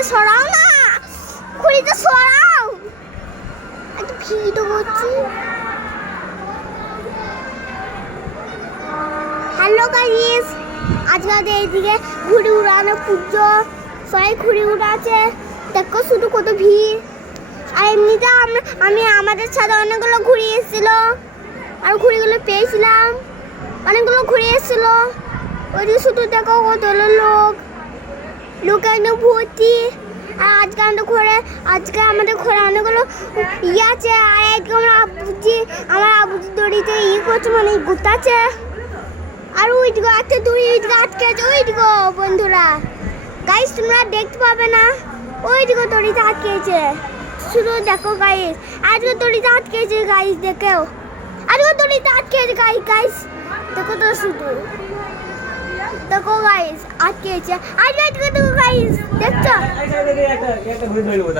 খুঁড়িতে সরাও না, খুঁড়িতে সরাও। একটু ভিডিও করছি। হ্যালো গাইস, আজকে আমাদের এইদিকে ঘুড়ি উড়ানো পুজো, সবাই ঘুড়ি উড়াচ্ছে। দেখো শুধু কত ভিড়। আর এমনিতে আমি আমাদের সাথে অনেকগুলো ঘুড়ি এসেছিল, আর ঘুড়িগুলো পেয়েছিলাম। অনেকগুলো ঘুড়ি এসেছিল। ওইদিকে শুধু দেখো কত লোক একদম ভর্তি। আর আজকে আমাদের ঘরে অনেকগুলো ইয়ে আছে। আর একদম আমার আবুজি দড়িতে করছে, মানে গুতাচ্ছে। আর ওইদিকে আছে, ওইদিকে আটকে আছে, ওইদিকে বন্ধুরা। গাইস তোমরা দেখতে পাবে না, ওইদিকে দড়িতে আটকেছে। শুধু দেখো গাইস, আজকে দড়িতে আটকেছে গাইস, দেখো আজকে দড়িতে আটকেছে গাইস দেখো তো, শুধু দেখো গাইস আটকেছে। আজকে দেখো গাইস, দেখছো।